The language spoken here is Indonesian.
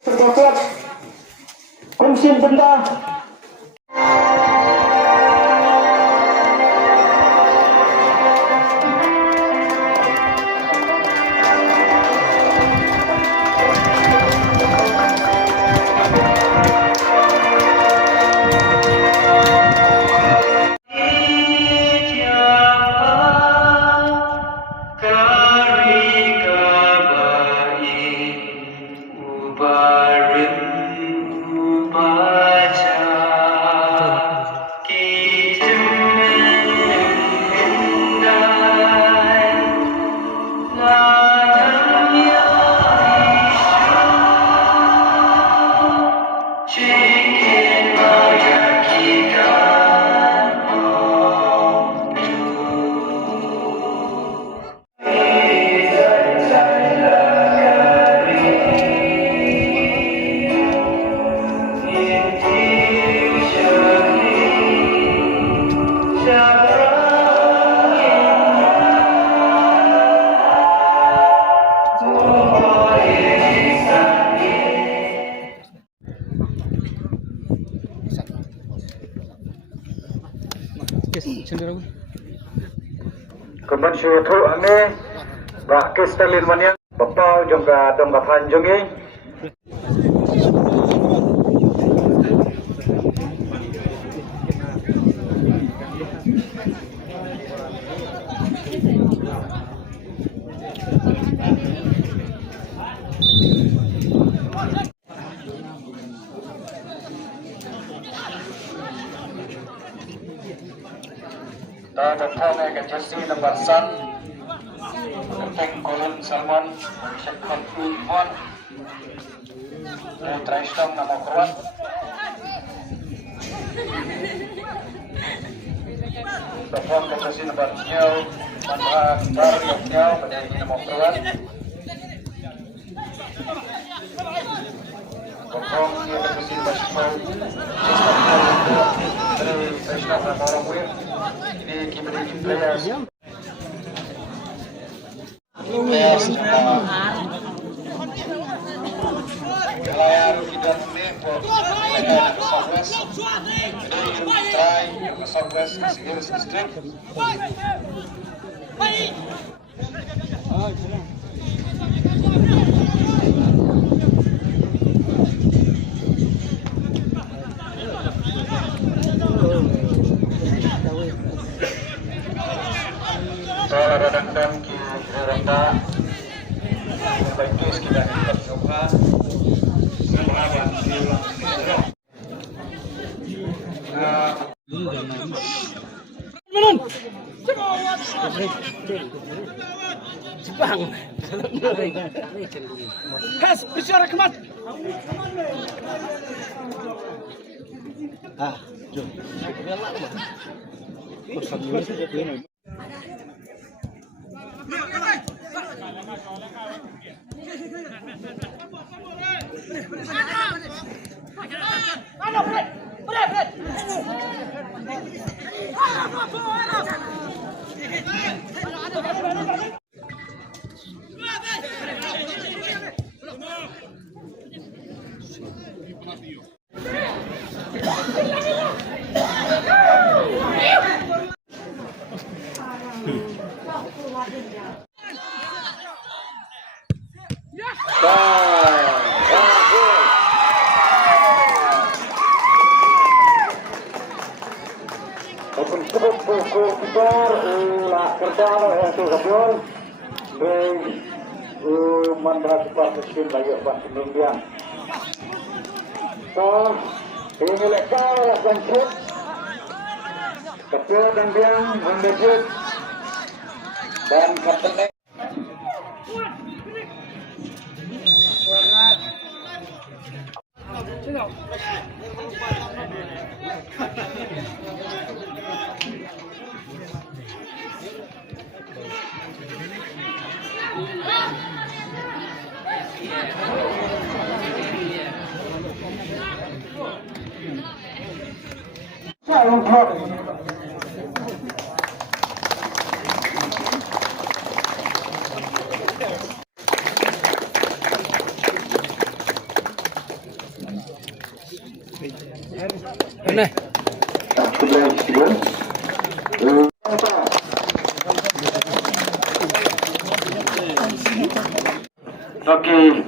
terdapat fungsi benda Kemudian syutu ane bak kristalin manian bapau juga dong kapan jongi. Datang ke jersey nomor 1 Tank Colin Salmon Syekhan Umon dari Tristom nama Kuat datang ke jersey nomor 9 Mantra Bar Yogyakarta pada nama Kuat datang ke jersey nomor 10 dari Tristom nama Kuat ini kiberi players layar kita tempo dengan Southwest try Southwest Segiris District dan kita baik kita coba melawan Jepang. Kas bicara kemat. Jom. ini lekal lanjut ketua dan biang lanjut dan kapten Oke.